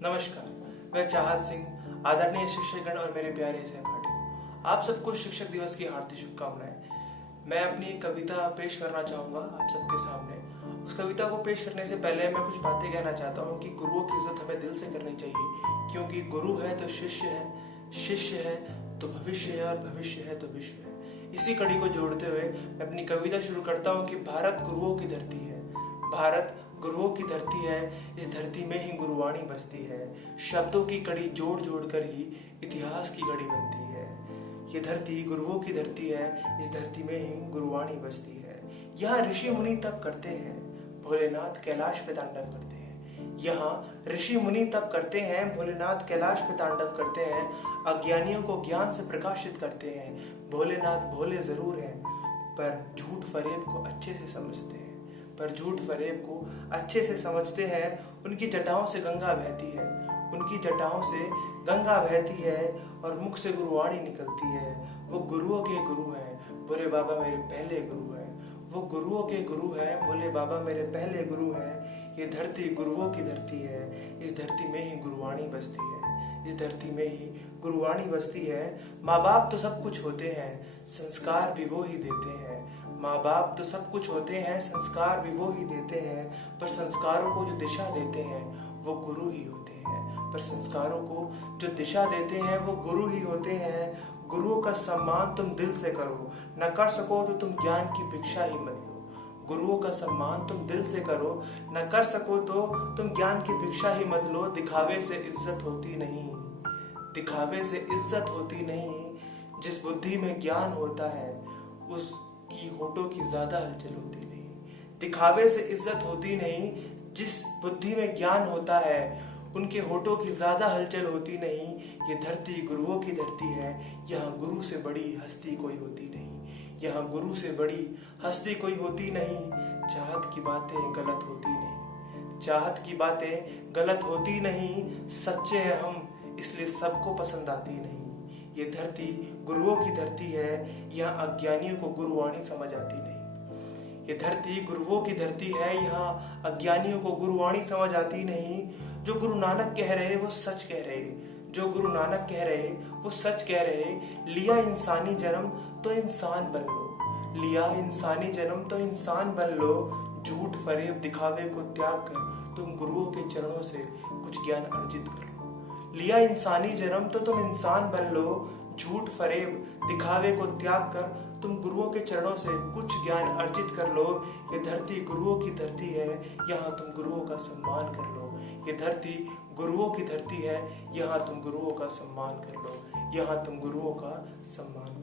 नमस्कार, मैं चाहत सिंह, आदरणीय शिक्षकगण और मेरे प्यारे सहपाठी, आप सबको शिक्षक दिवस की हार्दिक शुभकामनाएं। मैं अपनी एक कविता पेश करना चाहूँगा आप सबके सामने। उस कविता को पेश करने से पहले मैं कुछ बातें कहना चाहता हूँ कि गुरुओं की इज्जत हमें दिल से करनी चाहिए, क्योंकि गुरु है तो शिष्य है, शिष्य है तो भविष्य है और भविष्य है तो विश्व है। इसी कड़ी को जोड़ते हुए मैं अपनी कविता शुरू करता हूँ कि भारत गुरुओं की धरती है, भारत गुरुओं की धरती है, इस धरती में ही गुरुवाणी बसती है। शब्दों की कड़ी जोड़ जोड़ कर ही इतिहास की कड़ी बनती है। ये धरती गुरुओं की धरती है, इस धरती में ही गुरुवाणी बसती है। यहाँ ऋषि मुनि तप करते हैं, भोलेनाथ कैलाश पे तांडव करते हैं। यहाँ ऋषि मुनि तप करते हैं, भोलेनाथ कैलाश पे तांडव करते हैं। अज्ञानियों को ज्ञान से प्रकाशित करते हैं। भोलेनाथ भोले जरूर हैं, पर झूठ फरेब को अच्छे से समझते हैं, पर झूठ फरेब को अच्छे से समझते हैं। उनकी जटाओं से गंगा बहती है, उनकी जटाओं से गंगा बहती है और मुख से गुरुवाणी निकलती है। वो गुरुओं के गुरु हैं, भोले बाबा मेरे पहले गुरु हैं। वो गुरुओं के गुरु हैं, भोले बाबा मेरे पहले गुरु हैं। ये धरती गुरुओं की धरती है, इस धरती में ही गुरुवाणी बसती है, इस धरती में ही गुरुवाणी बसती है। माँ बाप तो सब कुछ होते हैं, संस्कार भी वो ही देते हैं। माँ बाप तो सब कुछ होते हैं, संस्कार भी वो ही देते हैं, पर संस्कारों को जो दिशा देते हैं वो गुरु ही होते हैं। पर संस्कारों को जो दिशा देते हैं वो गुरु ही होते हैं। गुरुओं का सम्मान तुम दिल से करो, न कर सको तो तुम ज्ञान की भिक्षा ही मत लो। गुरुओं का सम्मान तुम दिल से करो, न कर सको तो तुम ज्ञान की भिक्षा ही मत लो। दिखावे से इज्जत होती नहीं, दिखावे से इज्जत होती नहीं। जिस बुद्धि में ज्ञान होता है उसकी होठों की ज्यादा हलचल होती नहीं। दिखावे से इज्जत होती नहीं, जिस बुद्धि में ज्ञान होता है उनके होठों की ज्यादा हलचल होती नहीं। ये धरती गुरुओं की धरती है, यहाँ गुरु से बड़ी हस्ती कोई होती नहीं, यहाँ गुरु से बड़ी हस्ती कोई होती नहीं। चाहत की बातें गलत होती नहीं, चाहत की बातें गलत होती नहीं। सच्चे हैं हम इसलिए सबको पसंद आती नहीं। ये धरती गुरुओं की धरती है, यहाँ अज्ञानियों को गुरुवाणी समझ आती नहीं। ये धरती गुरुओं की धरती है, यहाँ अज्ञानियों को गुरुवाणी समझ आती नहीं। जो गुरु नानक कह रहे वो सच कह रहे, जो गुरु नानक कह रहे वो सच कह रहे। लिया इंसानी जन्म तो इंसान बन लो, लिया इंसानी जन्म तो इंसान बन लो। झूठ फरेब दिखावे को त्याग कर तुम गुरुओं के चरणों से कुछ ज्ञान अर्जित कर लो। लिया इंसानी जन्म तो तुम इंसान बन लो। झूठ फरेब दिखावे को त्याग कर तुम गुरुओं के चरणों से कुछ ज्ञान अर्जित कर लो। ये धरती गुरुओं की धरती है, यहाँ तुम गुरुओं का सम्मान कर लो। ये धरती गुरुओं की धरती है, यहाँ तुम गुरुओं का सम्मान कर लो, यहाँ तुम गुरुओं का सम्मान